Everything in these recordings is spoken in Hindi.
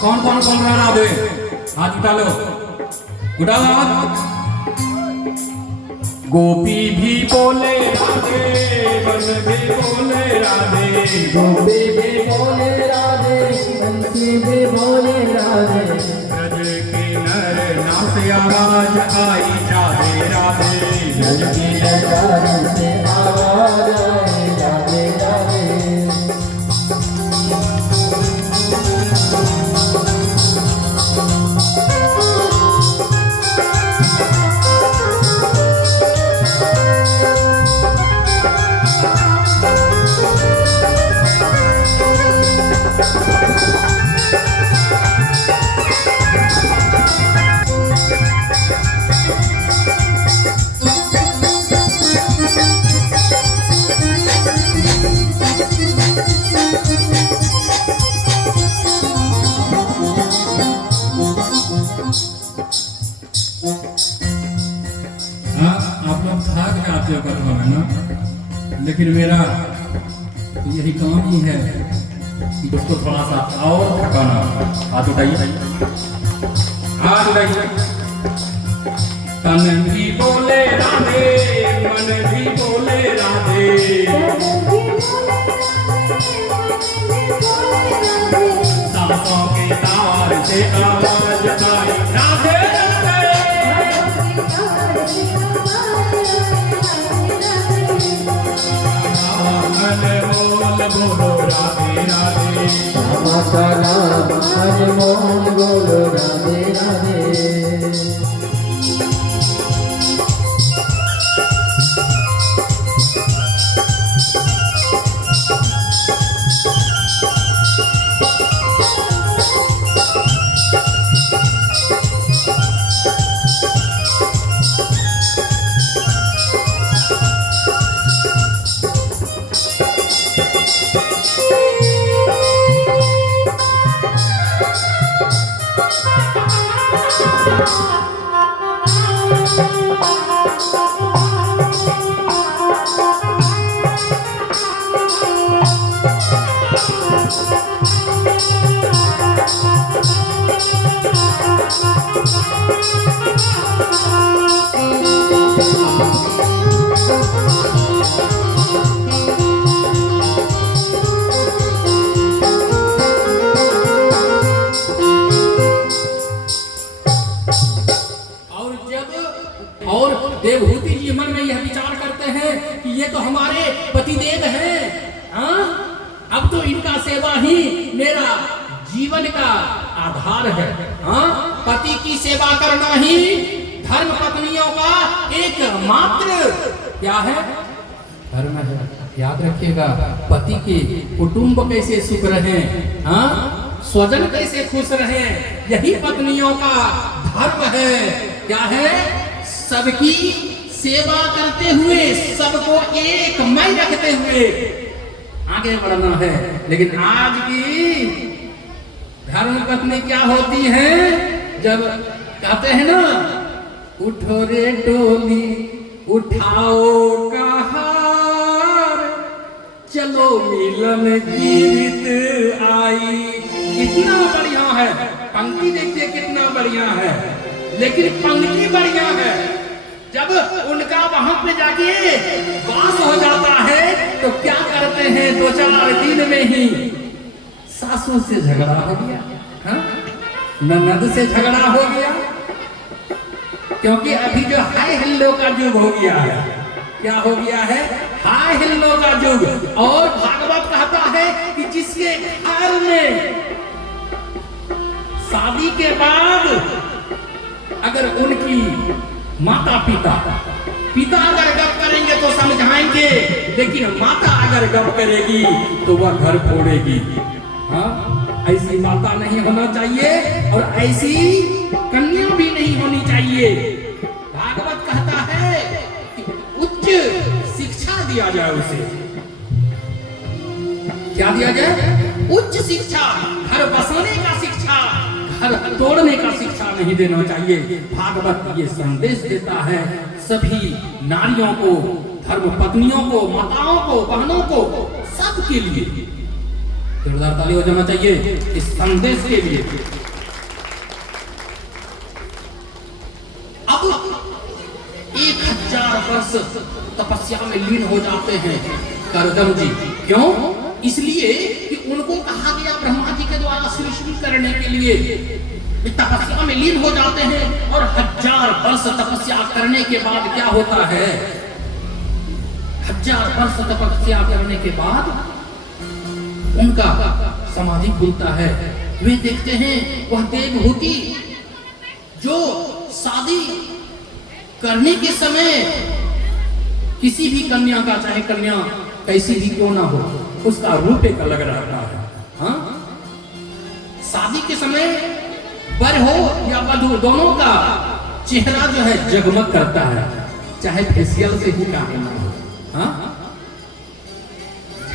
कौन कौन बोल रहा राधे? हाथ उठा लो, उठाओ हाथ। गोपी भी बोले राधे, बन भी बोले राधे, गोपी भी बोले राधे, बंसी भी बोले राधे। ब्रज के नर नाम से आवाज आई राधे राधे, ब्रज की नगारों से आवाज आई राधे राधे। आप लोग थक जाते हो कथवा में ना, लेकिन मेरा यही काम ही है कि उसको थोड़ा सा और थकाना। हाथ उठाइए, हाथ उठाइए। तन भी बोले राधे, मन भी बोले राधे, सांसों के तार से आवाज आई राधे राधे। बोलो राधे राधे, श्यामा का नाम अनमोल बोलो राधे राधे। और देवहूति जी मन में यह विचार करते हैं कि ये तो हमारे पतिदेव हैं, हाँ? अब तो इनका सेवा ही मेरा जीवन का आधार है, हाँ? पति की सेवा करना ही धर्म पत्नियों का एकमात्र क्या है? धर्म है। याद रखिएगा, पति के कुटुंब कैसे सुख रहे, हाँ? स्वजन कैसे खुश रहे, यही पत्नियों का धर्म है। क्या है? सबकी सेवा करते हुए, सबको एक मय रखते हुए आगे बढ़ना है। लेकिन आज की धर्म पत्नी क्या होती है? जब कहते हैं ना, उठो रे डोली उठाओ कहार, चलो मिलन गीत आई। कितना बढ़िया है, पंक्ति देखिए कितना बढ़िया है, लेकिन पंक्ति बढ़िया है, जब उनका वहां पे जाके वास हो जाता है तो क्या करते हैं? 2-4 दिन में ही सासू से झगड़ा हो गया, हाँ? ननद से झगड़ा हो गया, क्योंकि अभी जो हाय हिल्लो का युग हो गया है। क्या हो गया है? हाय हिल्लो का युग। और भागवत कहता है कि जिसके घर में शादी के बाद अगर उनकी माता पिता अगर गप करेंगे तो समझाएंगे, लेकिन माता अगर गप करेगी तो वह घर फोड़ेगी। हाँ, ऐसी माता नहीं होना चाहिए और ऐसी कन्या भी नहीं होनी चाहिए। भागवत कहता है कि उच्च शिक्षा दिया जाए उसे। क्या दिया जाए? उच्च शिक्षा, घर बसाने का शिक्षा, घर तोड़ने का शिक्षा नहीं देना चाहिए। भागवत ये संदेश देता है सभी नारियों को, धर्म पत्नियों को, माताओं को, बहनों को, सबके लिए। जोरदार ताली हो जाना चाहिए इस संदेश के लिए। अब 1000 वर्ष तपस्या में लीन हो जाते हैं करदम जी। क्यों? इसलिए कि उनको कहा गया ब्रह्मा जी के द्वारा सृष्टि करने के लिए तपस्या में लीन हो जाते हैं। और 1000 वर्ष तपस्या करने के बाद क्या होता है? 1000 वर्ष तपस्या करने के बाद उनका समाधि खुलता है। वे देखते हैं वह देवहूति जो शादी करने के समय किसी भी कन्या का, चाहे कन्या कैसी भी क्यों ना हो, उसका रूप एक अलग रहता है। हाँ, शादी के समय वर हो या वधू, दोनों का चेहरा जो है जगमग करता है, चाहे फेशियल से ही काम ना हो। हाँ,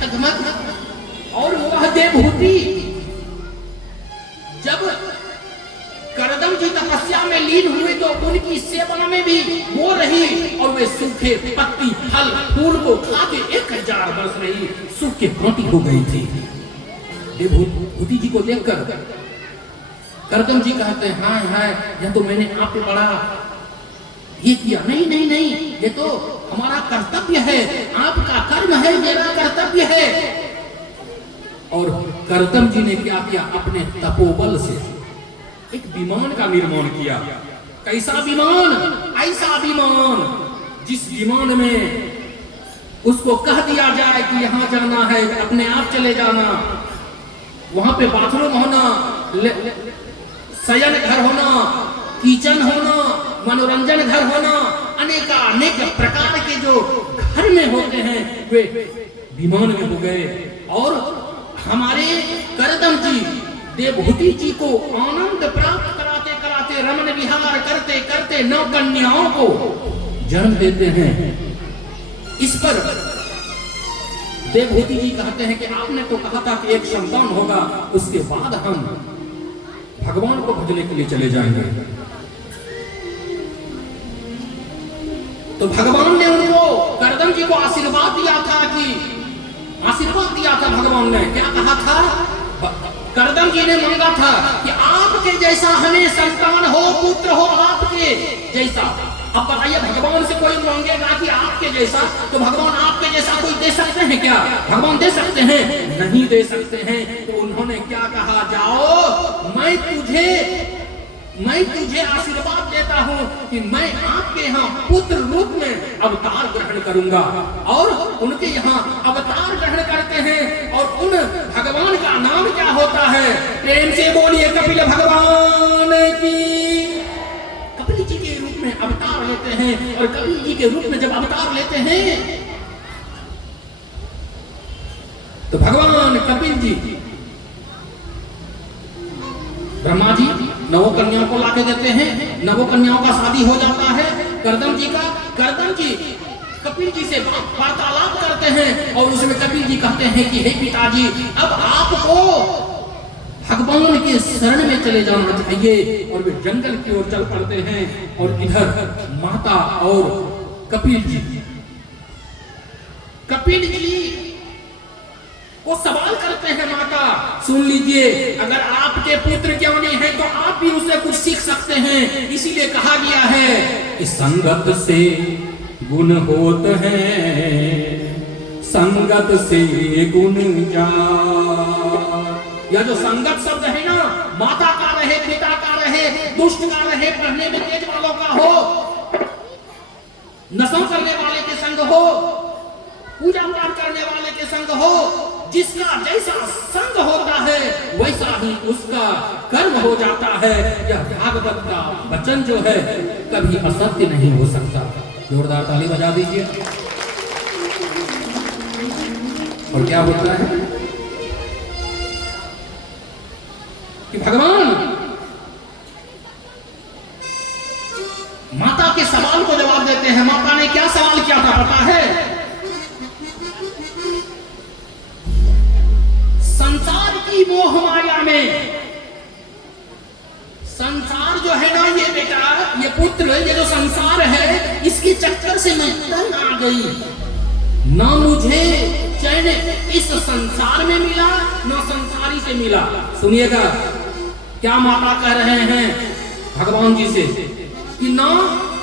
जगमग। और वह देवहूति जब करदम जी तपस्या में लीन हुए तो उनकी सेवा में भी वो रही, और वे सूखे पत्ती, फल, फूल को खा के 1000 वर्ष रही, सूख के भांति हो गई थी। देवहूति जी को देखकर करदम जी कहते हैं, हाँ हाँ, यह तो मैंने आप पे बड़ा ये किया। नहीं नहीं नहीं, ये तो हमारा कर्तव्य है, आपका कर्म है, मेरा कर्तव्य है। और करदम जी ने क्या किया? अपने तपोबल से एक विमान का निर्माण किया। कैसा विमान? ऐसा विमान जिस विमान में उसको कह दिया जाए कि यहाँ जाना है, अपने आप चले जाना। वहां पे बाथरूम होना, शयन घर होना, किचन होना, मनोरंजन घर होना, अनेक प्रकार के जो घर में होते हैं वे विमान में हो गए। और हमारे करदम जी देवहूति जी को आनंद प्राप्त कराते कराते, रमन विहार करते करते 9 कन्याओं को जन्म देते हैं। इस पर देवहूति जी कहते हैं कि आपने तो कहा था कि एक संतान होगा, उसके बाद हम भगवान को भजने के लिए चले जाएंगे। तो भगवान ने उनको, करदम जी को आशीर्वाद दिया था भगवान ने क्या कहा था? करदम जी ने मांगा था कि आपके जैसा हमें संतान हो, पुत्र हो आपके जैसा। अब बताइए, भगवान से कोई मांगेगा कि आपके जैसा, तो भगवान आपके जैसा कोई दे सकते हैं क्या? भगवान दे सकते हैं? नहीं दे सकते हैं। तो उन्होंने क्या कहा? जाओ, मैं तुझे आशीर्वाद देता हूं कि मैं आपके यहाँ पुत्र रूप में अवतार ग्रहण करूंगा। और उनके यहाँ अवतार ग्रहण करते हैं। और उन भगवान का नाम क्या होता है? प्रेम से बोलिए कपिल भगवान की। कपिल जी के रूप में अवतार लेते हैं। और कपिल जी के रूप में जब अवतार लेते हैं तो भगवान कपिल जी, ब्रह्मा जी 9 कन्याओं को लाके देते हैं। 9 कन्याओं का शादी हो जाता है करदम जी का। करदम जी कपिल जी से वार्तालाप करते हैं और उसमें कपिल जी कहते हैं कि हे पिताजी, अब आपको भगवान के शरण में चले जाना चाहिए। और वे जंगल की ओर चल पड़ते हैं। और इधर माता और कपिल जी वो सवाल करते हैं, माता सुन लीजिए, अगर आपके पुत्र ज्ञानी है तो आप भी उससे कुछ सीख सकते हैं। इसीलिए कहा गया है कि संगत से गुण होत हैं, संगत से गुण जा। यह जो संगत शब्द है ना, माता का रहे, पिता का रहे, दुष्ट का रहे, पढ़ने में तेज वालों का हो, नशा करने वाले के संग हो, पूजा पाठ करने वाले के संग हो, जिसका जैसा संग होता है वैसा ही उसका कर्म हो जाता है। यह भागवत का वचन जो है कभी असत्य नहीं हो सकता। जोरदार ताली बजा दीजिए। और क्या होता है कि भगवान माता के सवाल को जवाब देते हैं। माता ने क्या सवाल किया था पता है? संसार की मोह माया में, संसार जो है ना ये बेटा, ये पुत्र, ये जो संसार है इसके चक्कर से मैं तंग आ गई। ना मुझे चैन इस संसार में मिला ना संसारी से मिला। सुनिएगा क्या माता कह रहे हैं भगवान जी से कि ना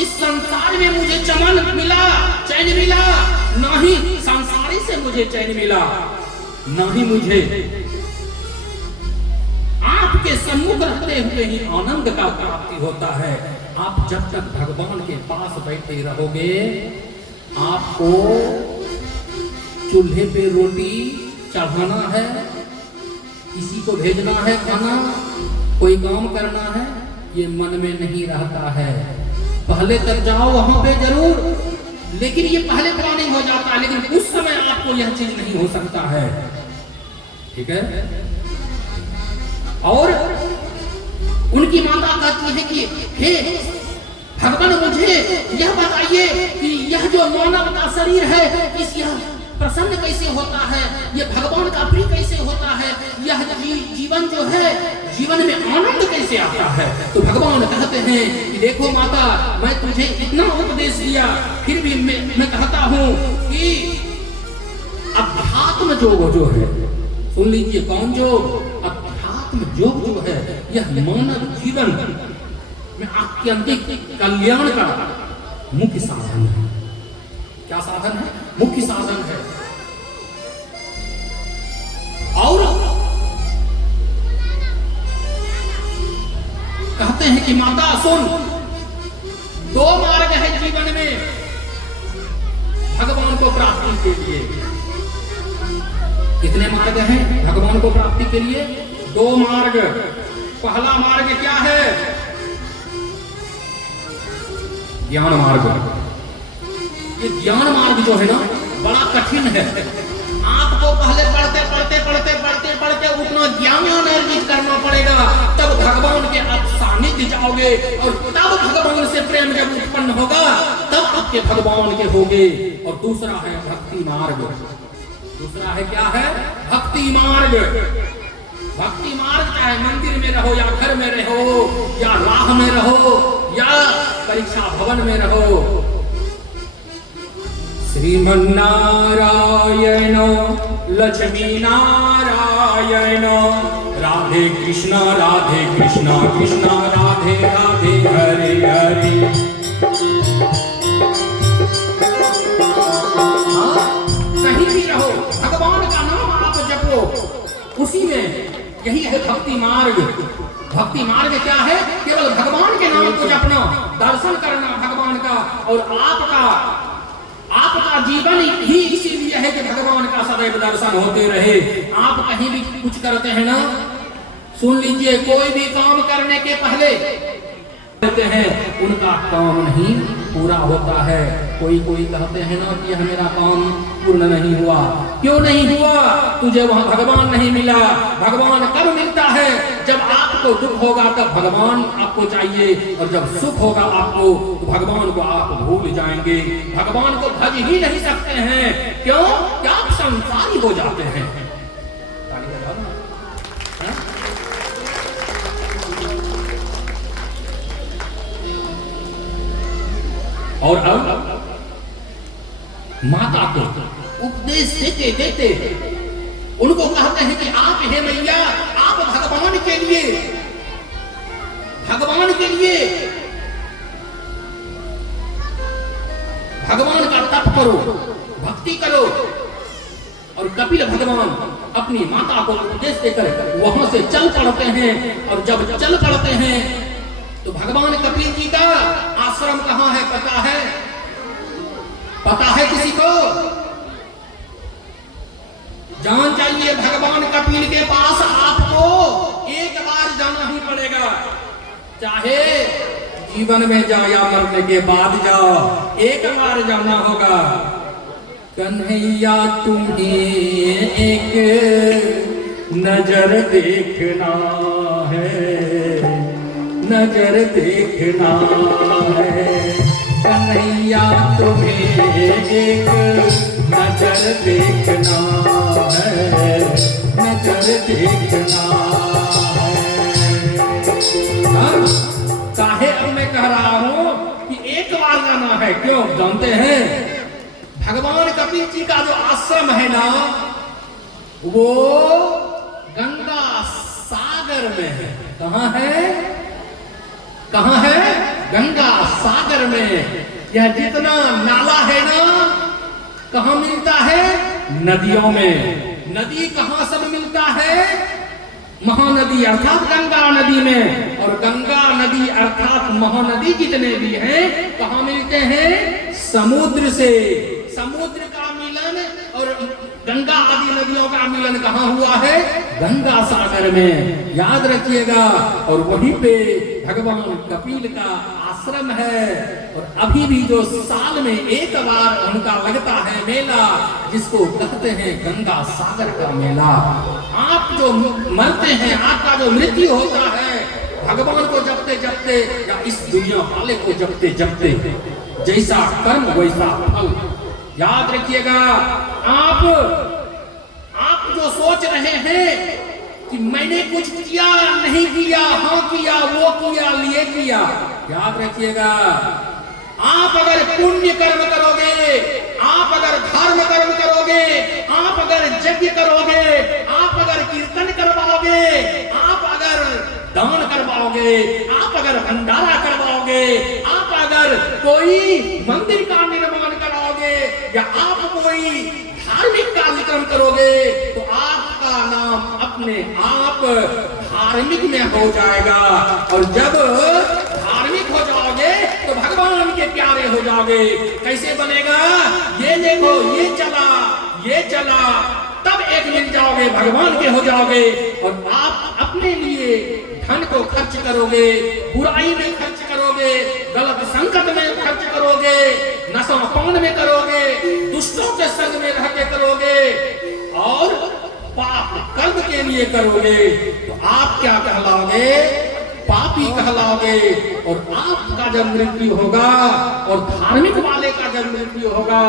इस संसार में मुझे चमन मिला, चैन मिला, ना ही संसारी से मुझे चैन मिला, ना ही मुझे आपके सम्मुख रहते हुए ही आनंद का प्राप्ति होता है। आप जब तक भगवान के पास बैठे रहोगे, आपको चूल्हे पे रोटी चढ़ाना है, किसी को भेजना है खाना, कोई काम करना है, ये मन में नहीं रहता है। पहले तक जाओ वहां पे जरूर, लेकिन ये पहले प्लानिंग हो जाता है, लेकिन उस समय आपको यह चीज नहीं हो सकता है। ठीक है? और उनकी माता कहती है कि हे भगवान मुझे यह बताइए कि यह जो मानव का शरीर है इस यह प्रसन्न कैसे होता है, ये भगवान का प्रिय कैसे होता है, यह जीवन जो है जीवन में आनंद कैसे आता है। तो भगवान कहते हैं कि देखो माता, मैं तुझे इतना उपदेश दिया फिर भी मैं कहता हूं कि अध्यात्म योग जो है, सुन लीजिए कौन योग? अध्यात्म योग जो है यह मानव जीवन में आत्यंतिक कल्याण का मुख्य साधन है। क्या साधन है? मुख्य साधन है। और कहते हैं कि माता सुन, दो मार्ग है जीवन में भगवान को प्राप्ति के लिए। कितने मार्ग हैं भगवान को प्राप्ति के लिए? दो मार्ग। पहला मार्ग क्या है? ज्ञान मार्ग। ये ज्ञान मार्ग जो है ना बड़ा कठिन है। आपको पहले पढ़ते उतना ज्ञान अर्जित करना पड़ेगा, तब भगवान के आप सानिध्य जाओगे और तब भगवान से प्रेम जब उत्पन्न होगा तब आपके भगवान के होगे। और दूसरा है भक्ति मार्ग। दूसरा है क्या है? भक्ति मार्ग। भक्ति मार्ग चाहे मंदिर में रहो या घर में रहो या राह में रहो या परीक्षा भवन में रहो, श्रीमन्नारायण लक्ष्मी नारायण, राधे कृष्णा कृष्णा राधे राधे हरे हरे। कहीं भी रहो भगवान का नाम आप जपो, उसी में यही है भक्ति मार्ग। भक्ति मार्ग क्या है? केवल भगवान के नाम को जपना, दर्शन करना भगवान का, और आपका जीवन ही इसीलिए है कि भगवान का सदैव दर्शन होते रहे। आप कहीं भी कुछ करते हैं ना, सुन लीजिए, कोई भी काम करने के पहले कहते हैं उनका काम नहीं पूरा होता है। कोई कहते हैं ना कि यह मेरा काम पूर्ण नहीं हुआ। क्यों नहीं हुआ? तुझे वहां भगवान नहीं मिला। भगवान कब मिलता है? जब आपको दुख होगा तब भगवान आपको चाहिए, और जब सुख होगा आपको तो भगवान को आप भूल जाएंगे। भगवान को भज ही नहीं सकते हैं। क्यों? क्या आप संसारी हो जाते हैं। और अब माता को उपदेश देते देते उनको कहते हैं कि आप हे मैया, आप भगवान के लिए भगवान का तप करो, भक्ति करो। और कपिल भगवान अपनी माता को उपदेश देकर वहां से चल पड़ते हैं। और जब चल पड़ते हैं तो भगवान कपिल जी का आश्रम कहाँ है पता है? पता है किसी को? जान चाहिए भगवान कपिल के पास आपको एक बार जाना ही पड़ेगा, चाहे जीवन में जाओ या मरने के बाद जाओ, एक बार जाना होगा। कन्हैया तुम्हें एक नजर देखना है, नजर देखना है, कन्हैया तुम्हें एक नजर देखना है, नजर देखना है। काहे अब मैं कह रहा हूं कि एक बार जाना है, क्यों जानते हैं? भगवान कपिल जी का जो आश्रम है ना, वो गंगा सागर में है। कहाँ है? कहाँ है? गंगा सागर में। यह जितना नाला है ना, कहाँ मिलता है? नदियों में। नदी कहाँ सब मिलता है? महानदी अर्थात गंगा नदी में। और गंगा नदी अर्थात महानदी जितने भी हैं, कहाँ मिलते हैं? समुद्र से। समुद्र का मिलन और गंगा आदि नदियों का मिलन कहाँ हुआ है? गंगा सागर में। याद रखिएगा। और वहीं पे भगवान कपिल का आश्रम है। और अभी भी जो साल में एक बार उनका लगता है मेला, जिसको कहते हैं गंगा सागर का मेला। आप जो मरते हैं, आपका जो मृत्यु होता है, भगवान को जपते जपते या इस दुनिया वाले को जपते जपते, जैसा कर्म वैसा फल। याद रखिएगा। आप जो सोच रहे हैं कि मैंने कुछ किया नहीं किया, हाँ किया, वो किया, लिए किया, याद रखिएगा। आप अगर पुण्य कर्म करोगे, आप अगर धर्म कर्म करोगे, आप अगर यज्ञ करोगे, आप अगर कीर्तन करवाओगे, आप अगर दान करवाओगे, आप अगर भंडारा करवाओगे, आप अगर कोई मंदिर का निर्माण कराओगे या आप कोई धार्मिक कार्यक्रम करोगे, तो आपका नाम अपने आप धार्मिक में हो जाएगा। और जब धार्मिक हो जाओगे तो भगवान के प्यारे हो जाओगे। कैसे बनेगा? ये देखो, ये चला, ये चला, तब एक मिल जाओगे, भगवान के हो जाओगे। और आप अपने लिए धन को खर्च करोगे, बुराई में खर्च करोगे, गलत संकट में खर्च करोगे, नशा पान में करोगे, दुष्टों के संग में रह के करोगे और पाप कर्म के लिए करोगे, तो आप क्या कहलाओगे? पापी कहलाओगे। और आपका जब मृत्यु होगा और धार्मिक वाले का जब मृत्यु होगा,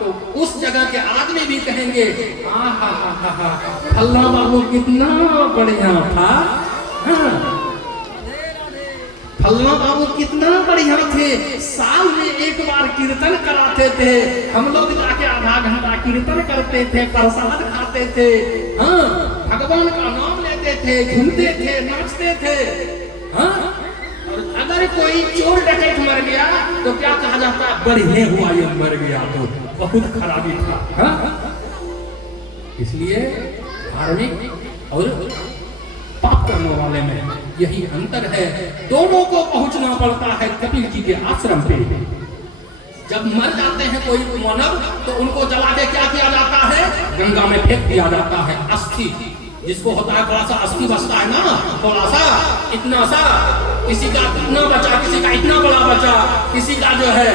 तो उस जगह के आदमी भी कहेंगे, फल्ला बाबू कितना बढ़िया था, फल्ला बाबू कितना बढ़िया थे, साल में एक बार कीर्तन कराते थे, हम लोग जाके आधा घंटा कीर्तन करते थे, प्रसाद खाते थे, हाँ, भगवान का नाम लेते थे, झूमते थे, नाचते थे, हाँ। और अगर कोई चोर डकैत मर गया तो क्या कहा जाता है? बढ़िया हुआ ये मर गया, तो बहुत खराबी था, हाँ? इसलिए धार्मिक और पाप करने वाले में यही अंतर है। दोनों को पहुंचना पड़ता है कपिल जी के आश्रम पे। जब मर जाते हैं कोई मानव, तो उनको जला के क्या किया जाता है? गंगा में फेंक दिया जाता है। अस्थि जिसको होता है, थोड़ा सा अस्थि बचता है ना, थोड़ा सा, इतना सा, किसी का इतना बचा, किसी का इतना बड़ा बचा, किसी का जो है,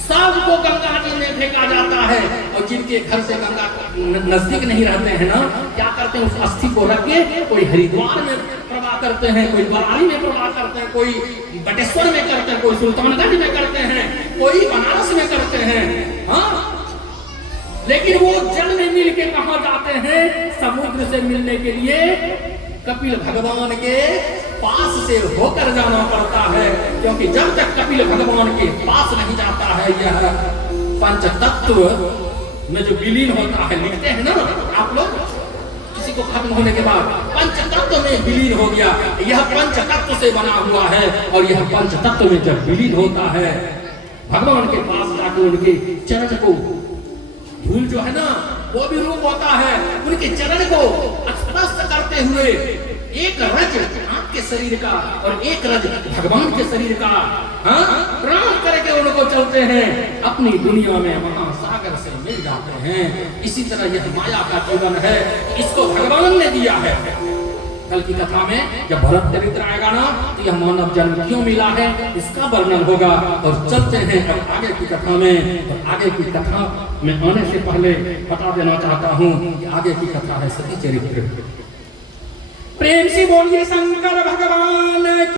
सबको गंगा जी में फेंका जाता है। और जिनके घर से गंगा नजदीक नहीं रहते हैं ना, क्या करते हैं? उस अस्थि को रख के कोई हरिद्वार में प्रवाह करते हैं, कोई बराली में प्रवाह करते हैं, कोई बटेश्वर में करते हैं, कोई सुल्तानगंज में करते हैं, कोई बनारस में करते हैं, हाँ। लेकिन वो जल में मिल के कहाँ जाते हैं? समुद्र से मिलने के लिए कपिल भगवान के पास से होकर जाना पड़ता है। क्योंकि जब तक कपिल भगवान के पास नहीं जाता है, यह पंच तत्व में जो विलीन होता है, लिखते हैं ना आप लोग, किसी को खत्म होने के बाद पंच तत्व में विलीन हो गया, यह पंच तत्व से बना हुआ है। और यह पंच तत्व में जब विलीन होता है, भगवान के पास जाकर उनके चरण को, धूल जो है ना, वो भी रूप होता है, उनके चरण को स्पर्श करते हुए एक रज आपके शरीर का और एक रज भगवान के शरीर का, हाँ, प्रणाम करके उनको चलते हैं अपनी दुनिया में, महासागर सागर से मिल जाते हैं। इसी तरह यह माया का जीवन है, इसको भगवान ने दिया है। कल की कथा में जब भरत चरित्र आएगा ना, तो यह मानव जन्म क्यों मिला है इसका वर्णन होगा। और चलते हैं अब आगे की कथा में। और आगे की कथा में आने से पहले बता देना चाहता हूँ कि आगे की कथा है सती चरित्र। प्रेम से बोलिए शंकर भगवान।